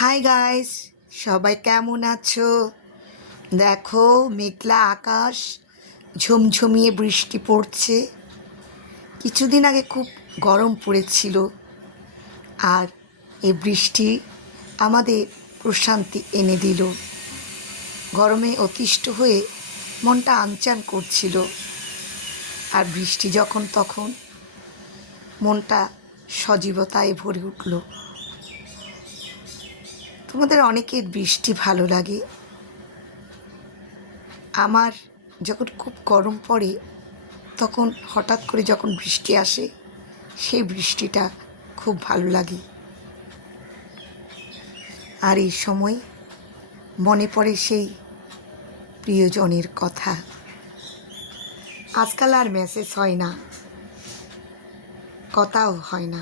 Hi guys, সবাই কেমন আছো? দেখো, মেঘলা আকাশ, ঝমঝমিয়ে বৃষ্টি পড়ছে। কিছুদিন আগে খুব গরম পড়েছিল, আর এই বৃষ্টি আমাদের প্রশান্তি এনে দিল। গরমে অতিষ্ঠ হয়ে মনটা আনচান করছিল, আর বৃষ্টি যখন তখন মনটা সজীবতায় ভরে উঠল। তোমাদের অনেকের বৃষ্টি ভালো লাগে। আমার যখন খুব গরম পড়ে তখন হঠাৎ করে যখন বৃষ্টি আসে, সেই বৃষ্টিটা খুব ভালো লাগে। আর এই সময় মনে পড়ে সেই প্রিয়জনের কথা। আজকাল আর মেসেজ হয় না, কথাও হয় না।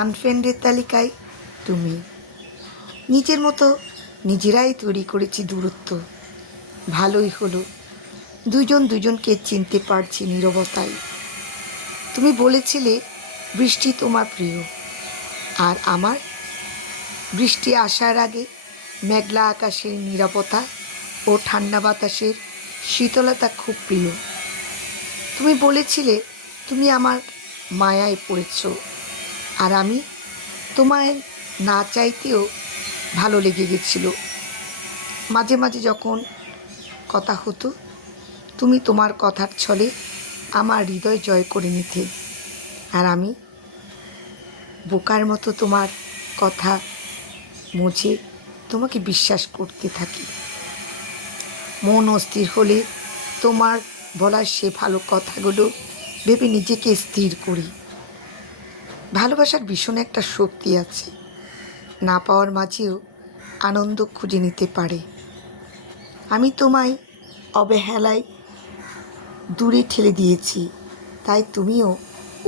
আনফ্রেন্ডের তালিকায় তুমি। নিজের মতো নিজেরাই তৈরি করেছি দূরত্ব। ভালোই হলো, দুজন দুজনকে চিনতে পারছি নীরবতায়। তুমি বলেছিলে বৃষ্টি তোমার প্রিয়, আর আমার বৃষ্টি আসার আগে মেঘলা আকাশের নীরবতা ও ঠান্ডা বাতাসের শীতলতা খুব প্রিয়। তুমি বলেছিলে তুমি আমার মায়ায় পড়েছ, আর আমি তোমায় না চাইতেও ভালো লেগে গেছিল। মাঝে মাঝে যখন কথা হতো, তুমি তোমার কথার ছলে আমার হৃদয় জয় করে নিতে, আর আমি বোকার মতো তোমার কথা মুছে তোমাকে বিশ্বাস করতে থাকি। মন অস্থির হলে তোমার বলা সে ভালো কথাগুলো ভেবে নিজেকে স্থির করি। ভালোবাসার ভীষণ একটা শক্তি আছে, না পাওয়ার মাঝেও আনন্দ খুঁজে নিতে পারে। আমি তোমায় অবহেলায় দূরে ঠেলে দিয়েছি, তাই তুমিও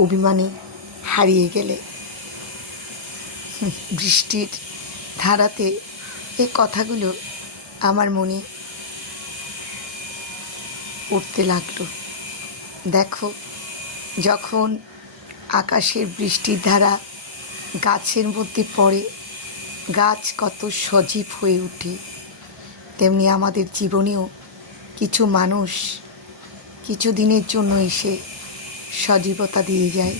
অভিমানে হারিয়ে গেলে। বৃষ্টির ধারাতে এই কথাগুলো আমার মনে পড়তে লাগলো। দেখো, যখন আকাশের বৃষ্টির ধারা গাছের মধ্যে পড়ে, গাছ কত সজীব হয়ে ওঠে, তেমনি আমাদের জীবনেও কিছু মানুষ কিছু দিনের জন্য এসে সজীবতা দিয়ে যায়।